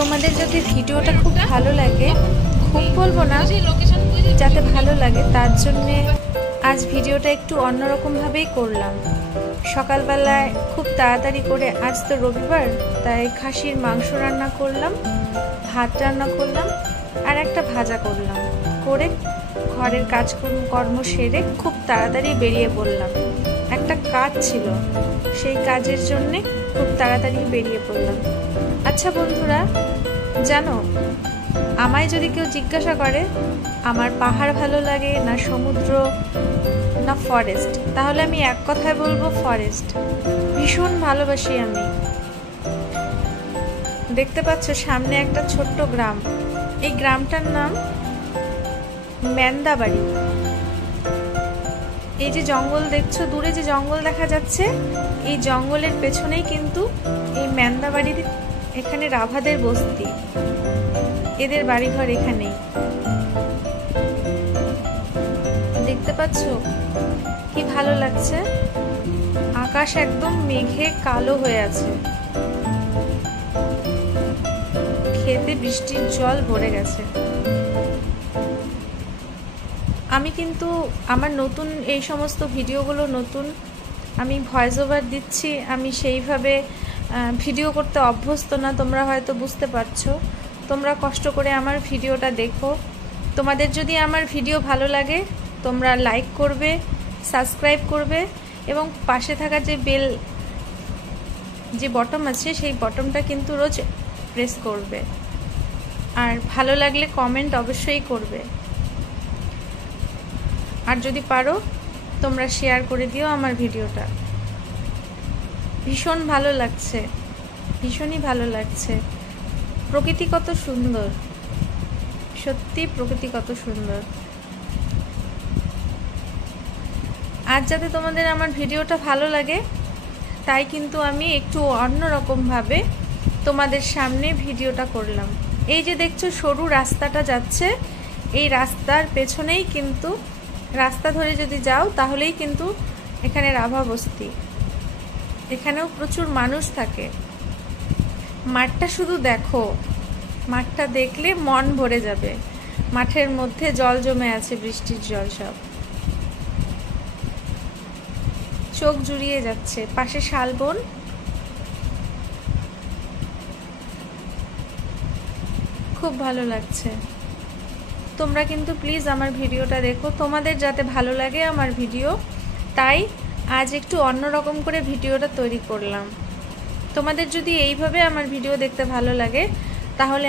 তোমাদের যদি ভিডিওটা খুব ভালো লাগে, খুব বলবো না, যাতে ভালো লাগে তার জন্যে আজ ভিডিওটা একটু অন্যরকমভাবেই করলাম। সকালবেলায় খুব তাড়াতাড়ি করে, আজ তো রবিবার, তাই খাসির মাংস রান্না করলাম, ভাত রান্না করলাম আর একটা ভাজা করলাম, করে ঘরের কাজকর্ম সেরে খুব তাড়াতাড়ি বেরিয়ে পড়লাম। একটা কাজ ছিল, সেই কাজের জন্যে খুব তাড়াতাড়ি বেরিয়ে পড়লাম। আচ্ছা বন্ধুরা, জানো, আমায় যদি কেউ জিজ্ঞাসা করে আমার পাহাড় ভালো লাগে না সমুদ্র না ফরেস্ট, তাহলে আমি এক কথায় বলবো ফরেস্ট। ভীষণ ভালোবাসি আমি। দেখতে পাচ্ছ সামনে একটা ছোট্ট গ্রাম, এই গ্রামটার নাম ম্যান্দাবাড়ি। এই যে জঙ্গল দেখছো, দূরে যে জঙ্গল দেখা যাচ্ছে, এই জঙ্গলের পেছনেই কিন্তু এই ম্যান্দাবাড়ির, এখানে রাভাদের বস্তি, এদের বাড়িঘর এখানেই। দেখতে পাচ্ছ কি ভালো লাগছে, আকাশ একদম মেঘে কালো হয়ে আছে, খেতে বৃষ্টির জল ভরে গেছে। আমি কিন্তু আমার নতুন এই সমস্ত ভিডিওগুলো নতুন, আমি ভয়েস ওভার দিচ্ছি, আমি সেইভাবে ভিডিও করতে অভ্যস্ত না, তোমরা হয়তো বুঝতে পারছো। তোমরা কষ্ট করে আমার ভিডিওটা দেখো। তোমাদের যদি আমার ভিডিও ভালো লাগে তোমরা লাইক করবে, সাবস্ক্রাইব করবে এবং পাশে থাকা যে বেল যে বটম আছে সেই বটমটা কিন্তু রোজ প্রেস করবে। আর ভালো লাগলে কমেন্ট অবশ্যই করবে। আর যদি পারো তোমরা শেয়ার করে দিও আমার ভিডিওটা। ভীষণ ভালো লাগছে, ভীষণই ভালো লাগছে। প্রকৃতি কত সুন্দর, সত্যি প্রকৃতি কত সুন্দর। আজ যাতে তোমাদের আমার ভিডিওটা ভালো লাগে তাই কিন্তু আমি একটু অন্যরকমভাবে তোমাদের সামনে ভিডিওটা করলাম। এই যে দেখছো সরু রাস্তাটা যাচ্ছে, এই রাস্তার পেছনেই কিন্তু, রাস্তা ধরে যদি যাও তাহলেই কিন্তু এখানে রাভা বস্তি। এখানেও প্রচুর মানুষ থাকে। মাঠটা শুধু দেখো, মাঠটা দেখলে মন ভরে যাবে। মাঠের মধ্যে জল জমে আছে, বৃষ্টির জল, সব চোখ জুড়িয়ে যাচ্ছে। পাশে শালবন, খুব ভালো লাগছে। তোমরা কিন্তু প্লিজ আমার ভিডিওটা দেখো, তোমাদের যাতে ভালো লাগে আমার ভিডিও, তাই আজ একটু অন্যরকম করে ভিডিওটা তৈরি করলাম। তোমাদের যদি এইভাবে আমার ভিডিও দেখতে ভালো লাগে তাহলে